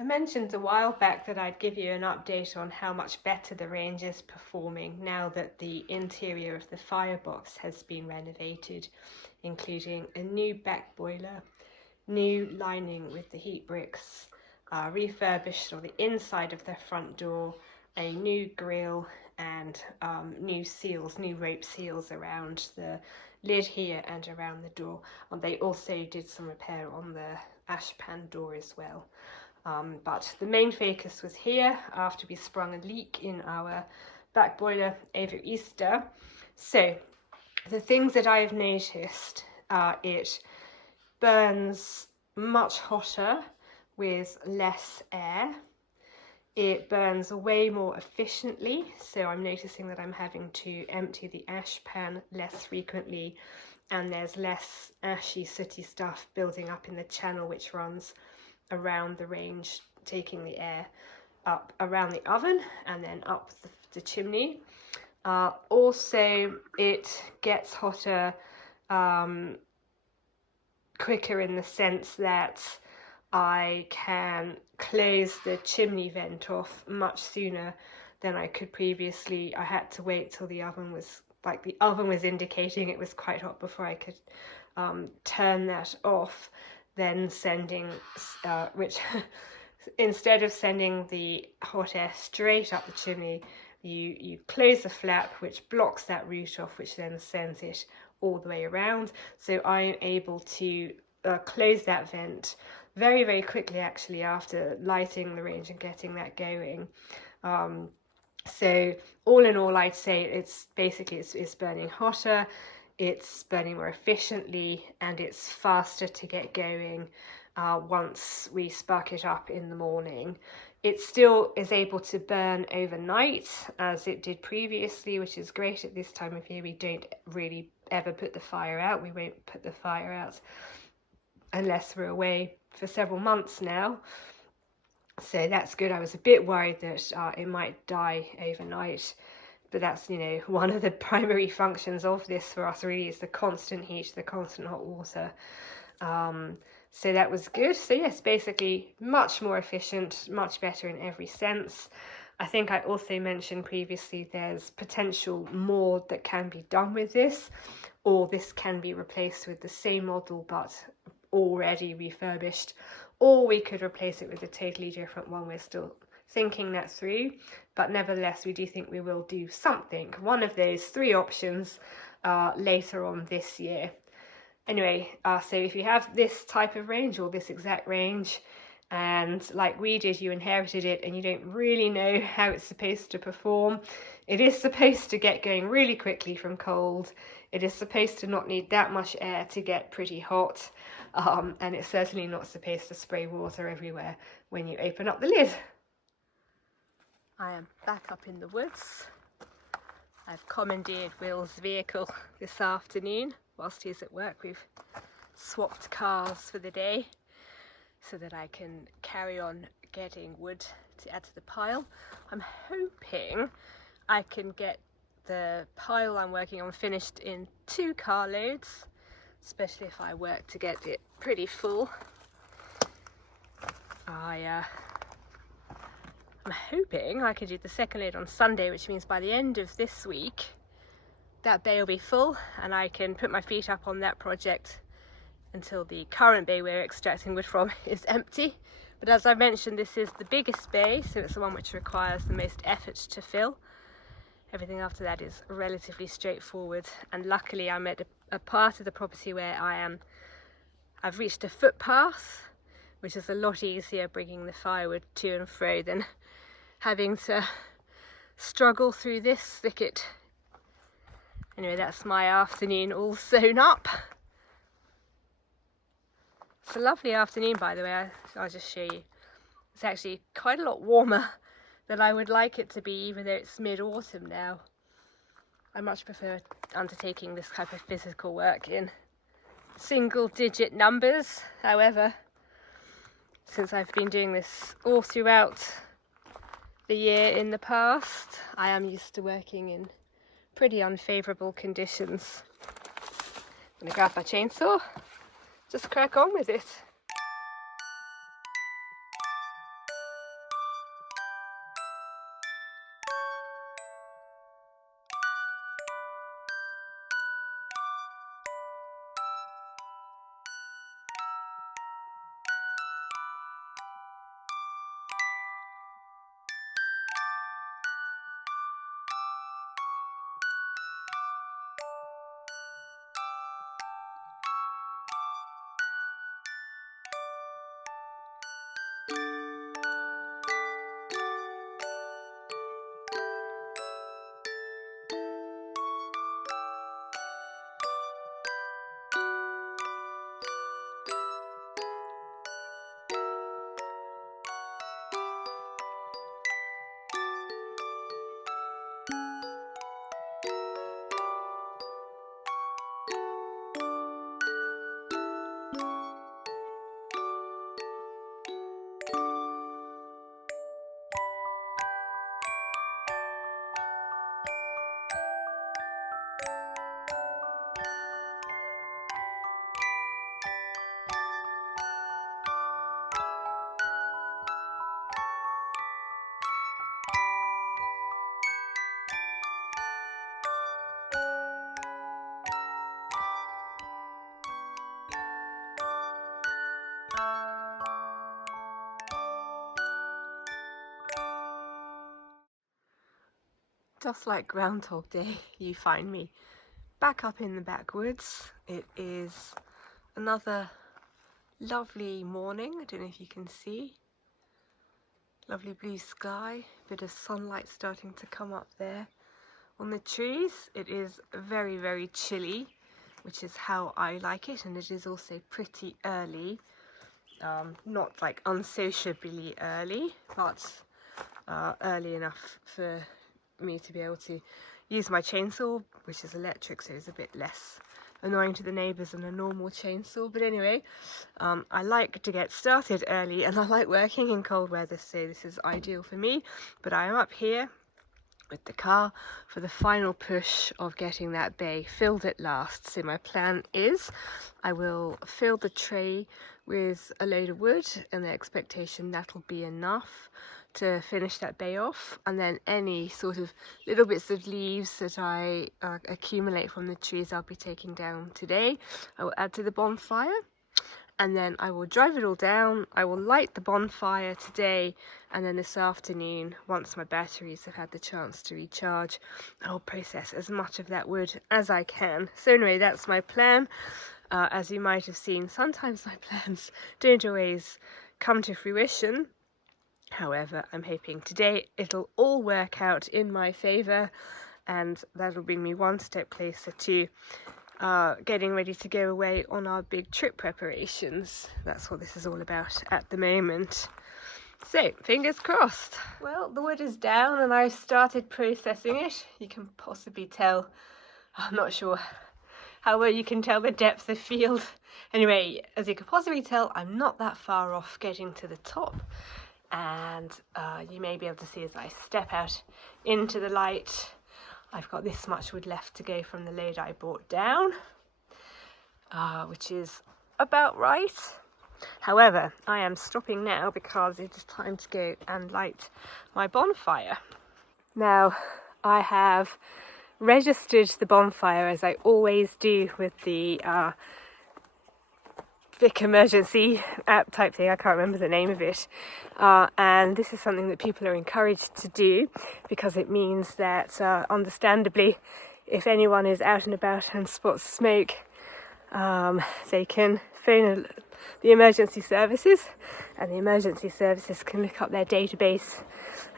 I mentioned a while back that I'd give you an update on how much better the range is performing now that the interior of the firebox has been renovated, including a new back boiler, new lining with the heat bricks, refurbished on the inside of the front door, a new grille, and new seals, new rope seals around the lid here and around the door. They also did some repair on the ash pan door as well. But the main focus was here after we sprung a leak in our back boiler over Easter. So the things that I've noticed are it burns much hotter with less air. It burns way more efficiently, so I'm noticing that I'm having to empty the ash pan less frequently, and there's less ashy sooty stuff building up in the channel which runs around the range, taking the air up around the oven and then up the chimney. Also, it gets hotter quicker in the sense that I can close the chimney vent off much sooner than I could previously. I had to wait till the oven was indicating it was quite hot before I could turn that off. Then sending, which instead of sending the hot air straight up the chimney, you close the flap, which blocks that route off, which then sends it all the way around. So I'm able to close that vent very, very quickly, actually, after lighting the range and getting that going. So all in all, I'd say it's burning hotter, it's burning more efficiently, and it's faster to get going once we spark it up in the morning. It still is able to burn overnight as it did previously, which is great at this time of year. We don't really ever put the fire out. We won't put the fire out unless we're away for several months now. So that's good. I was a bit worried that it might die overnight, but that's, you know, one of the primary functions of this for us really is the constant heat, the constant hot water. So that was good. So yes, basically much more efficient, much better in every sense. I think I also mentioned previously there's potential more that can be done with this, or this can be replaced with the same model but already refurbished, or we could replace it with a totally different one. We're still thinking that through, but nevertheless we do think we will do something, one of those three options later on this year. Anyway, so if you have this type of range or this exact range, and like we did, you inherited it and you don't really know how it's supposed to perform, it is supposed to get going really quickly from cold. It is supposed to not need that much air to get pretty hot, and it's certainly not supposed to spray water everywhere when you open up the lid. I am back up in the woods. I've commandeered Will's vehicle this afternoon. Whilst he's at work, we've swapped cars for the day so that I can carry on getting wood to add to the pile. I'm hoping I can get the pile I'm working on finished in 2 carloads, especially if I work to get it pretty full. I'm hoping I can do the second load on Sunday, which means by the end of this week that bay will be full and I can put my feet up on that project until the current bay we're extracting wood from is empty. But as I mentioned, this is the biggest bay, so it's the one which requires the most effort to fill. Everything after that is relatively straightforward, and luckily I'm at a part of the property where I've reached a footpath, which is a lot easier bringing the firewood to and fro than having to struggle through this thicket. Anyway, that's my afternoon all sewn up. It's a lovely afternoon, by the way. I'll just show you. It's actually quite a lot warmer than I would like it to be, even though it's mid-autumn now. I much prefer undertaking this type of physical work in single-digit numbers. However, since I've been doing this all throughout the year in the past, I am used to working in pretty unfavourable conditions. I'm going to grab my chainsaw, just crack on with it. Just like Groundhog Day, you find me back up in the backwoods. It is another lovely morning. I don't know if you can see. Lovely blue sky, bit of sunlight starting to come up there on the trees. It is very, very chilly, which is how I like it, and it is also pretty early. Not like unsociably early, but early enough for me to be able to use my chainsaw, which is electric, so it's a bit less annoying to the neighbours than a normal chainsaw. But anyway, I like to get started early, and I like working in cold weather, so this is ideal for me. But I am up here with the car for the final push of getting that bay filled at last. So my plan is I will fill the tray with a load of wood, and the expectation that'll be enough to finish that bay off, and then any sort of little bits of leaves that I accumulate from the trees I'll be taking down today, I will add to the bonfire, and then I will drive it all down. I will light the bonfire today, and then this afternoon, once my batteries have had the chance to recharge, I will process as much of that wood as I can. So anyway, that's my plan. As you might have seen, sometimes my plans don't always come to fruition. However, I'm hoping today it'll all work out in my favour, and that'll bring me one step closer to getting ready to go away on our big trip preparations. That's what this is all about at the moment. So, fingers crossed. Well, the wood is down and I've started processing it. You can possibly tell, I'm not sure how well you can tell the depth of field. Anyway, as you can possibly tell, I'm not that far off getting to the top. And you may be able to see as I step out into the light, I've got this much wood left to go from the load I brought down, which is about right. However, I am stopping now because it is time to go and light my bonfire. Now, I have registered the bonfire, as I always do with the Vic emergency app type thing. I can't remember the name of it, and this is something that people are encouraged to do because it means that understandably, if anyone is out and about and spots smoke, they can phone the emergency services, and the emergency services can look up their database,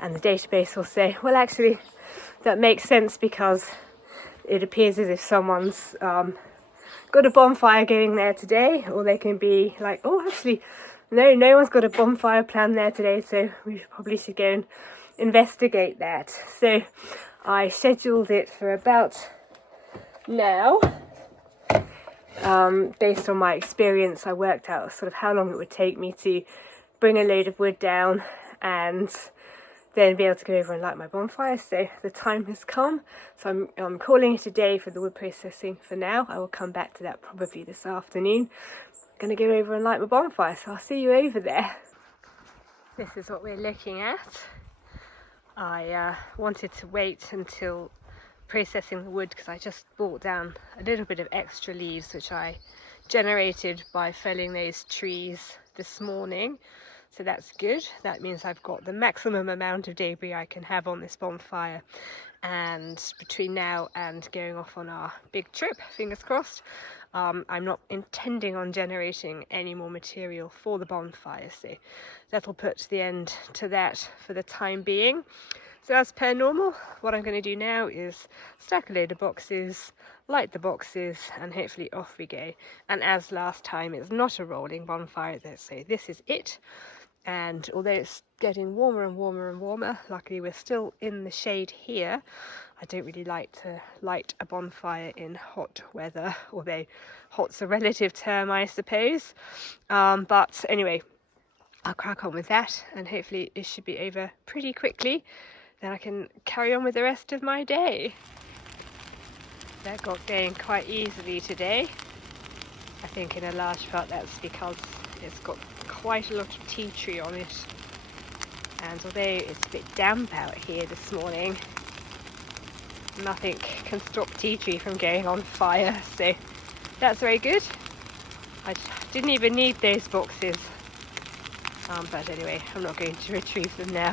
and the database will say, well, actually that makes sense because it appears as if someone's got a bonfire going there today. Or they can be like, oh, actually no one's got a bonfire planned there today, so we probably should go and investigate that. So I scheduled it for about now. Based on my experience, I worked out sort of how long it would take me to bring a load of wood down and then be able to go over and light my bonfire. So the time has come, so I'm calling it a day for the wood processing for now. I will come back to that probably this afternoon. I'm going to go over and light my bonfire, so I'll see you over there. This is what we're looking at. I wanted to wait until processing the wood because I just brought down a little bit of extra leaves which I generated by felling those trees this morning. So that's good. That means I've got the maximum amount of debris I can have on this bonfire. And between now and going off on our big trip, fingers crossed, I'm not intending on generating any more material for the bonfire. So that'll put the end to that for the time being. So as per normal, what I'm going to do now is stack a load of boxes, light the boxes, and hopefully off we go. And as last time, it's not a rolling bonfire, so this is it. And although it's getting warmer and warmer and warmer, luckily we're still in the shade here. I don't really like to light a bonfire in hot weather, although hot's a relative term, I suppose. But anyway, I'll crack on with that, and hopefully it should be over pretty quickly. Then I can carry on with the rest of my day. That got going quite easily today. I think in a large part that's because it's got quite a lot of tea tree on it, and although it's a bit damp out here this morning, nothing can stop tea tree from going on fire, so that's very good. I didn't even need those boxes, but anyway, I'm not going to retrieve them now.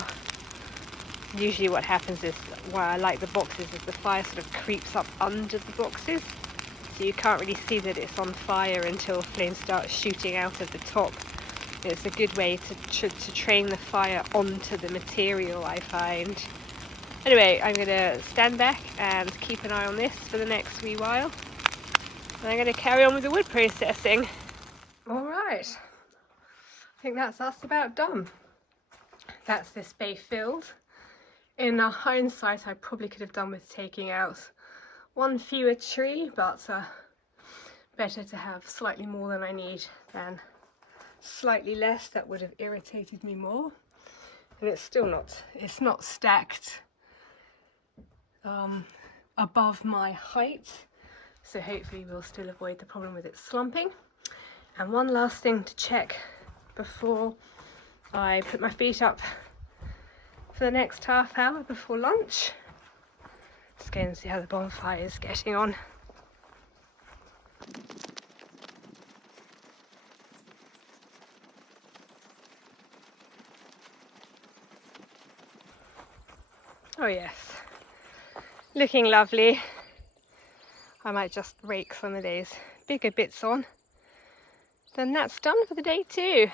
Usually what happens is, why I like the boxes, is the fire sort of creeps up under the boxes, so you can't really see that it's on fire until flames start shooting out of the top. It's a good way to train the fire onto the material, I find. Anyway, I'm going to stand back and keep an eye on this for the next wee while. And I'm going to carry on with the wood processing. Alright, I think that's us about done. That's this bay filled. In hindsight, I probably could have done with taking out one fewer tree, but better to have slightly more than I need than slightly less. That would have irritated me more. And it's still not, it's not stacked above my height, so hopefully we'll still avoid the problem with it slumping. And one last thing to check before I put my feet up for the next half hour before lunch. Let's go and see how the bonfire is getting on. Oh yes, looking lovely. I might just rake some of those bigger bits on. Then that's done for the day too.